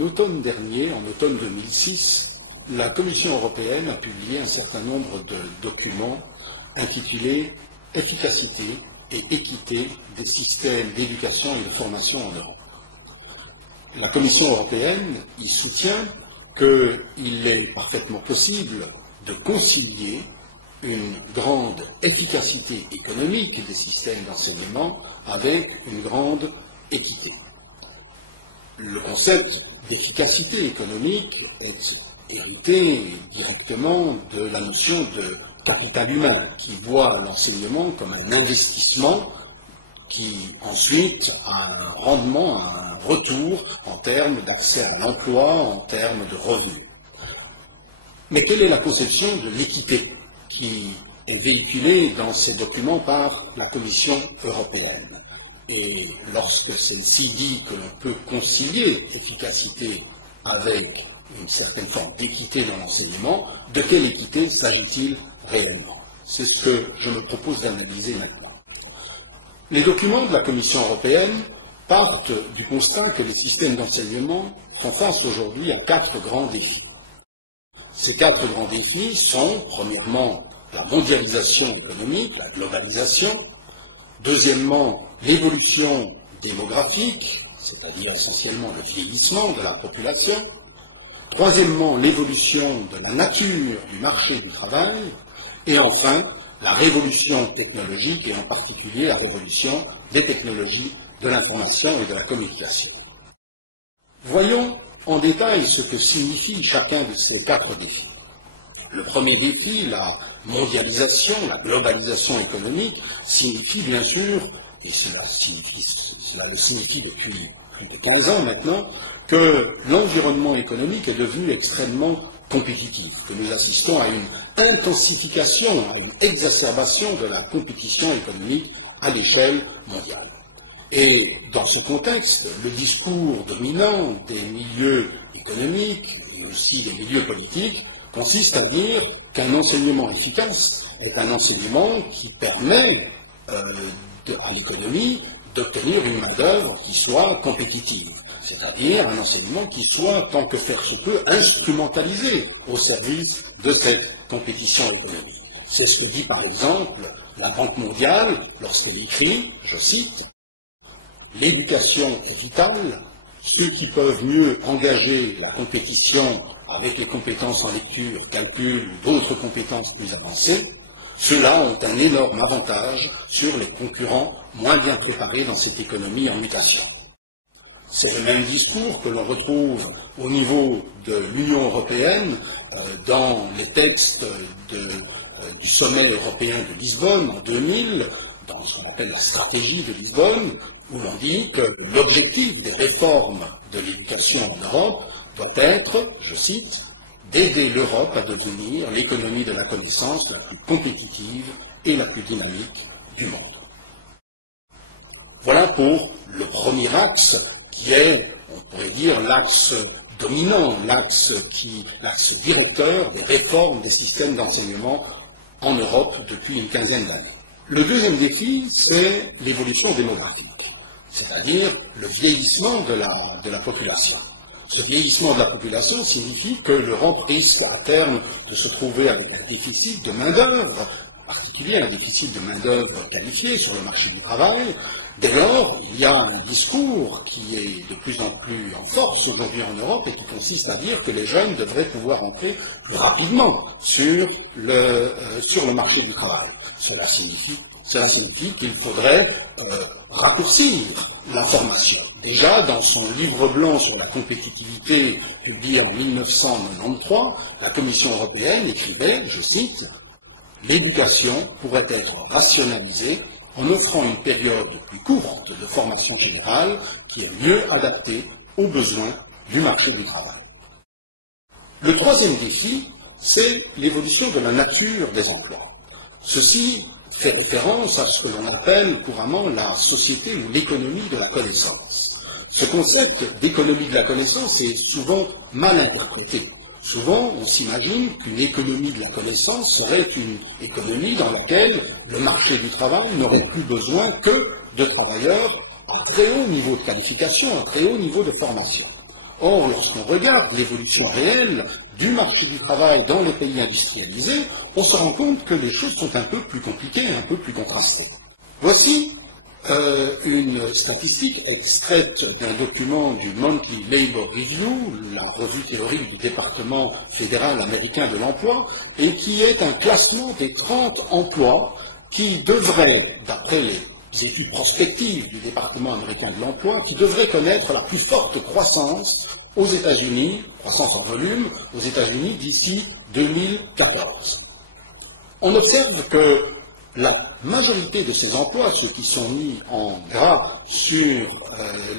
automne dernier, en automne 2006, la Commission européenne a publié un certain nombre de documents intitulés « Efficacité et équité des systèmes d'éducation et de formation en Europe ». La Commission européenne y soutient qu'il est parfaitement possible de concilier une grande efficacité économique des systèmes d'enseignement avec une grande équité. Le concept d'efficacité économique est hérité directement de la notion de capital humain, qui voit l'enseignement comme un investissement qui ensuite a un rendement, un retour en termes d'accès à l'emploi, en termes de revenus. Mais quelle est la conception de l'équité qui est véhiculée dans ces documents par la Commission européenne? Et lorsque celle-ci dit que l'on peut concilier efficacité avec une certaine forme d'équité dans l'enseignement, de quelle équité s'agit-il réellement? C'est ce que je me propose d'analyser maintenant. Les documents de la Commission européenne partent du constat que les systèmes d'enseignement font face aujourd'hui à 4 grands défis. Ces 4 grands défis sont, premièrement, la mondialisation économique, la globalisation, deuxièmement, l'évolution démographique, c'est-à-dire essentiellement le vieillissement de la population, troisièmement, l'évolution de la nature du marché du travail, et enfin, la révolution technologique, et en particulier la révolution des technologies de l'information et de la communication. Voyons en détail ce que signifie chacun de ces 4 défis. Le premier défi, la mondialisation, la globalisation économique, signifie bien sûr, et cela le signifie depuis plus de 15 ans maintenant, que l'environnement économique est devenu extrêmement compétitif, que nous assistons à une intensification, à une exacerbation de la compétition économique à l'échelle mondiale. Et dans ce contexte, le discours dominant des milieux économiques et aussi des milieux politiques consiste à dire qu'un enseignement efficace est un enseignement qui permet à l'économie d'obtenir une main-d'œuvre qui soit compétitive, c'est-à-dire un enseignement qui soit, tant que faire se peut, instrumentalisé au service de cette compétition économique. C'est ce que dit par exemple la Banque mondiale lorsqu'elle écrit, je cite, « L'éducation est vitale, ceux qui peuvent mieux engager la compétition avec les compétences en lecture, calcul ou d'autres compétences plus avancées, ceux-là ont un énorme avantage sur les concurrents moins bien préparés dans cette économie en mutation. » C'est le même discours que l'on retrouve au niveau de l'Union européenne dans les textes du sommet européen de Lisbonne en 2000, dans ce qu'on appelle la stratégie de Lisbonne, où l'on dit que l'objectif des réformes de l'éducation en Europe doit être, je cite, d'aider l'Europe à devenir l'économie de la connaissance la plus compétitive et la plus dynamique du monde. Voilà pour le premier axe qui est, on pourrait dire, l'axe dominant, l'axe directeur des réformes des systèmes d'enseignement en Europe depuis une quinzaine d'années. Le deuxième défi, c'est l'évolution démographique, c'est-à-dire le vieillissement de la population. Ce vieillissement de la population signifie que l'Europe risque à terme de se trouver avec un déficit de main-d'œuvre, en particulier un déficit de main-d'œuvre qualifiée sur le marché du travail. Dès lors, il y a un discours qui est de plus en plus en force aujourd'hui en Europe et qui consiste à dire que les jeunes devraient pouvoir entrer plus rapidement sur le marché du travail. Cela signifie qu'il faudrait raccourcir la formation. Déjà, dans son livre blanc sur la compétitivité publié en 1993, la Commission européenne écrivait, je cite, « L'éducation pourrait être rationalisée en offrant une période plus courte de formation générale qui est mieux adaptée aux besoins du marché du travail. » Le troisième défi, c'est l'évolution de la nature des emplois. Ceci fait référence à ce que l'on appelle couramment la société ou l'économie de la connaissance. Ce concept d'économie de la connaissance est souvent mal interprété. Souvent, on s'imagine qu'une économie de la connaissance serait une économie dans laquelle le marché du travail n'aurait plus besoin que de travailleurs à très haut niveau de qualification, à très haut niveau de formation. Or, lorsqu'on regarde l'évolution réelle du marché du travail dans les pays industrialisés, on se rend compte que les choses sont un peu plus compliquées, un peu plus contrastées. Voici une statistique extraite d'un document du Monthly Labor Review, la revue théorique du département fédéral américain de l'emploi, et qui est un classement des 30 emplois qui devraient, d'après les études prospectives du département américain de l'emploi, qui devraient connaître la plus forte croissance aux États-Unis, croissance en volume, aux États-Unis d'ici 2014. On observe que la majorité de ces emplois, ceux qui sont mis en gras sur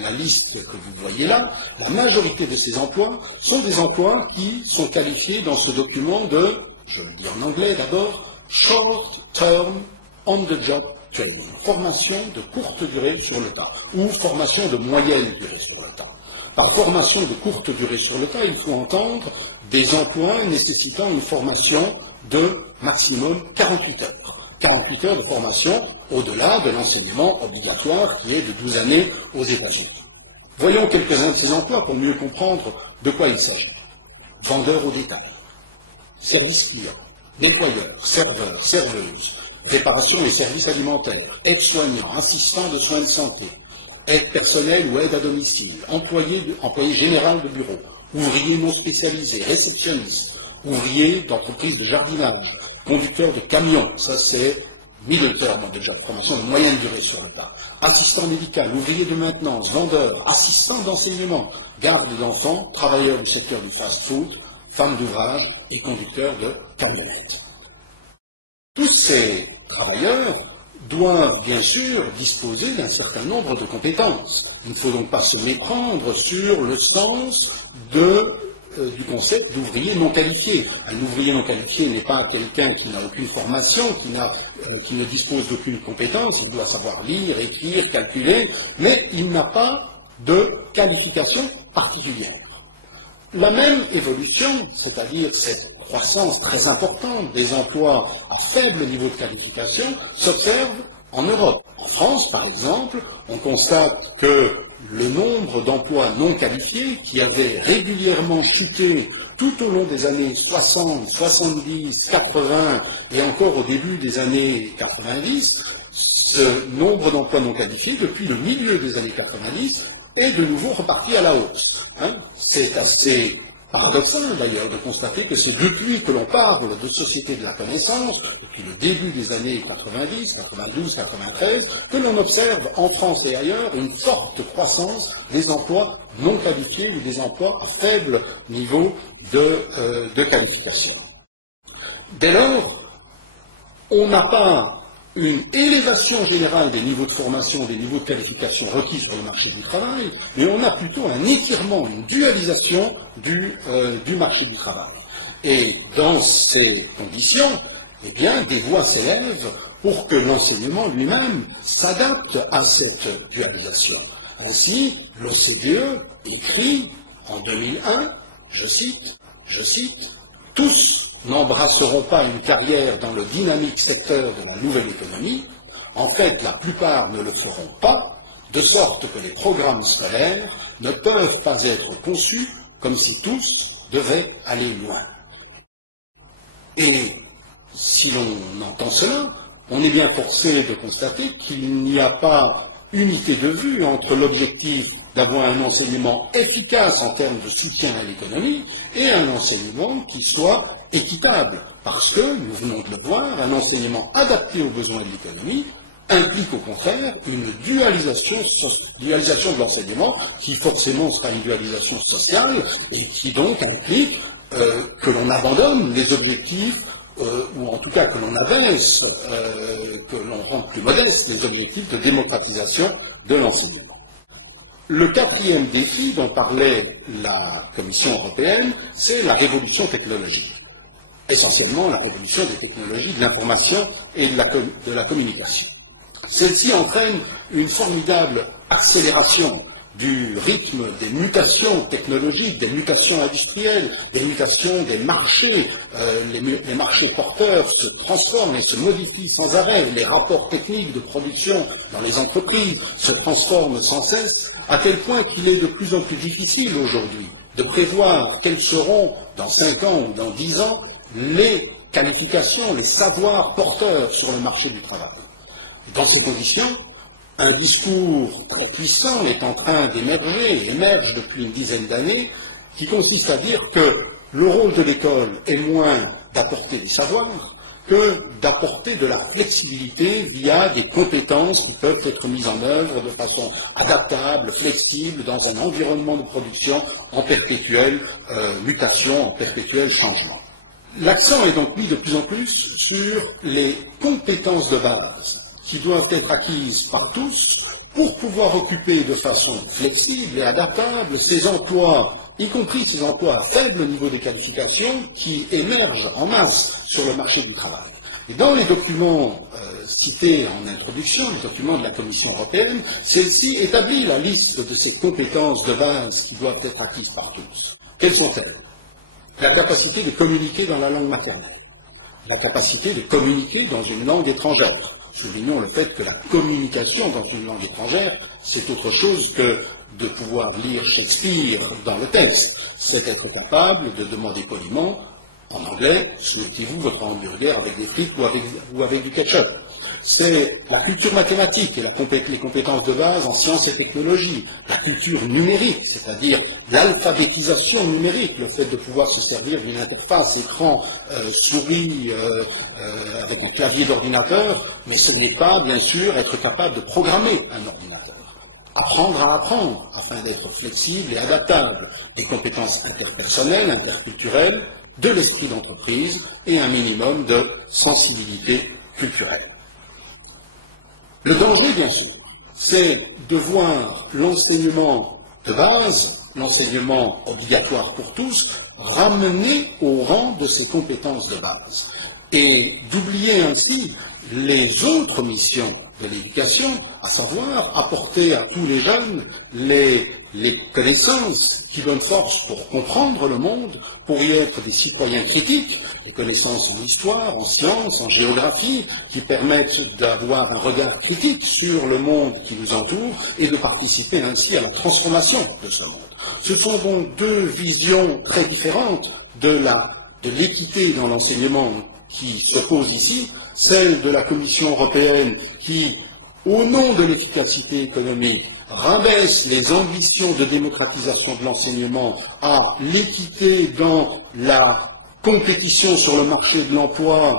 la liste que vous voyez là, la majorité de ces emplois sont des emplois qui sont qualifiés dans ce document de, je le dis en anglais d'abord, Short Term On-the-Job Training, formation de courte durée sur le tas, ou formation de moyenne durée sur le tas. Par formation de courte durée sur le tas, il faut entendre des emplois nécessitant une formation de maximum 48 heures. 48 heures de formation au-delà de l'enseignement obligatoire qui est de 12 années aux États-Unis. Voyons quelques-uns de ces emplois pour mieux comprendre de quoi il s'agit. Vendeur au détail, service client, nettoyeur, serveur, serveuse, préparation et services alimentaires, aide-soignant, assistant de soins de santé, aide personnelle ou aide à domicile, employé général de bureau, ouvrier non spécialisé, réceptionniste, ouvrier d'entreprise de jardinage, conducteur de camion, ça c'est middle term de job, formation de moyenne durée sur le tas, assistant médical, ouvrier de maintenance, vendeur, assistant d'enseignement, garde d'enfants, travailleur du secteur du fast-food, femme d'ouvrage et conducteur de camionnette. Tous ces travailleurs doivent bien sûr disposer d'un certain nombre de compétences. Il ne faut donc pas se méprendre sur le sens du concept d'ouvrier non qualifié. Un ouvrier non qualifié n'est pas quelqu'un qui n'a aucune formation, qui ne dispose d'aucune compétence, il doit savoir lire, écrire, calculer, mais il n'a pas de qualification particulière. La même évolution, c'est-à-dire cette croissance très importante des emplois à faible niveau de qualification, s'observe en Europe. En France, par exemple, on constate que le nombre d'emplois non qualifiés, qui avait régulièrement chuté tout au long des années 60, 70, 80 et encore au début des années 90, ce nombre d'emplois non qualifiés, depuis le milieu des années 90, est de nouveau reparti à la hausse. C'est assez paradoxal d'ailleurs de constater que c'est depuis que l'on parle de société de la connaissance, depuis le début des années 90, 92, 93, que l'on observe en France et ailleurs une forte croissance des emplois non qualifiés ou des emplois à faible niveau de qualification. Dès lors, on n'a pas une élévation générale des niveaux de formation, des niveaux de qualification requis sur le marché du travail, mais on a plutôt un étirement, une dualisation du marché du travail. Et dans ces conditions, eh bien, des voix s'élèvent pour que l'enseignement lui-même s'adapte à cette dualisation. Ainsi, l'OCDE écrit en 2001, je cite, « Tous n'embrasseront pas une carrière dans le dynamique secteur de la nouvelle économie. En fait, la plupart ne le feront pas, de sorte que les programmes scolaires ne peuvent pas être conçus comme si tous devaient aller loin. » Et si l'on entend cela, on est bien forcé de constater qu'il n'y a pas unité de vue entre l'objectif d'avoir un enseignement efficace en termes de soutien à l'économie et un enseignement qui soit équitable. Parce que, nous venons de le voir, un enseignement adapté aux besoins de l'économie implique au contraire une dualisation de l'enseignement qui forcément sera une dualisation sociale et qui donc implique que l'on abandonne les objectifs ou en tout cas que l'on abaisse, que l'on rende plus modestes les objectifs de démocratisation de l'enseignement. Le quatrième défi dont parlait la Commission européenne, c'est la révolution technologique. Essentiellement la révolution des technologies de l'information et de la communication. Celle-ci entraîne une formidable accélération du rythme des mutations technologiques, des mutations industrielles, des mutations des marchés. Les marchés porteurs se transforment et se modifient sans arrêt. Les rapports techniques de production dans les entreprises se transforment sans cesse, à tel point qu'il est de plus en plus difficile aujourd'hui de prévoir quels seront, dans 5 ans ou dans 10 ans, les qualifications, les savoirs porteurs sur le marché du travail. Dans ces conditions, un discours très puissant est en train d'émerger, émerge depuis une dizaine d'années, qui consiste à dire que le rôle de l'école est moins d'apporter des savoirs que d'apporter de la flexibilité via des compétences qui peuvent être mises en œuvre de façon adaptable, flexible, dans un environnement de production en perpétuelle mutation, en perpétuel changement. L'accent est donc mis de plus en plus sur les compétences de base qui doivent être acquises par tous pour pouvoir occuper de façon flexible et adaptable ces emplois, y compris ces emplois à faible niveau de qualification qui émergent en masse sur le marché du travail. Et dans les documents cités en introduction, les documents de la Commission européenne, celle-ci établit la liste de ces compétences de base qui doivent être acquises par tous. Quelles sont-elles? La capacité de communiquer dans la langue maternelle, la capacité de communiquer dans une langue étrangère. Soulignons le fait que la communication dans une langue étrangère, c'est autre chose que de pouvoir lire Shakespeare dans le texte. C'est être capable de demander poliment, en anglais, souhaitez-vous votre hamburger avec des frites ou avec du ketchup. C'est la culture mathématique et les compétences de base en sciences et technologies, la culture numérique, c'est-à-dire l'alphabétisation numérique, le fait de pouvoir se servir d'une interface écran, souris, avec un clavier d'ordinateur, mais ce n'est pas, bien sûr, être capable de programmer un ordinateur. Apprendre à apprendre, afin d'être flexible et adaptable, des compétences interpersonnelles, interculturelles, de l'esprit d'entreprise et un minimum de sensibilité culturelle. Le danger, bien sûr, c'est de voir l'enseignement de base, l'enseignement obligatoire pour tous, ramené au rang de ces compétences de base et d'oublier ainsi les autres missions de l'éducation, à savoir apporter à tous les jeunes les connaissances qui donnent force pour comprendre le monde, pour y être des citoyens critiques, des connaissances en histoire, en sciences, en géographie, qui permettent d'avoir un regard critique sur le monde qui nous entoure et de participer ainsi à la transformation de ce monde. Ce sont donc deux visions très différentes de l'équité dans l'enseignement qui s'oppose ici, celle de la Commission européenne qui, au nom de l'efficacité économique, rabaisse les ambitions de démocratisation de l'enseignement à l'équité dans la compétition sur le marché de l'emploi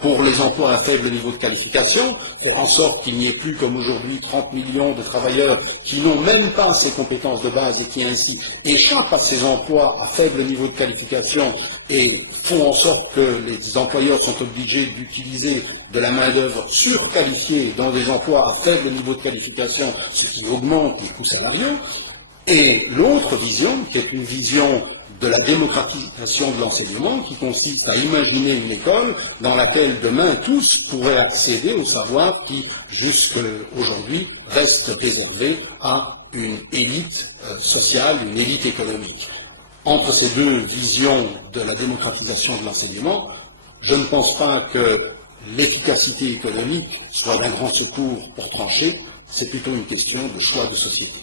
pour les emplois à faible niveau de qualification, faire en sorte qu'il n'y ait plus comme aujourd'hui 30 millions de travailleurs qui n'ont même pas ces compétences de base et qui ainsi échappent à ces emplois à faible niveau de qualification et font en sorte que les employeurs sont obligés d'utiliser de la main-d'œuvre surqualifiée dans des emplois à faible niveau de qualification, ce qui augmente les coûts salariaux. Et l'autre vision, qui est une vision de la démocratisation de l'enseignement, qui consiste à imaginer une école dans laquelle demain tous pourraient accéder au savoir qui, jusqu'aujourd'hui, reste réservé à une élite sociale, une élite économique. Entre ces deux visions de la démocratisation de l'enseignement, je ne pense pas que l'efficacité économique soit d'un grand secours pour trancher, c'est plutôt une question de choix de société.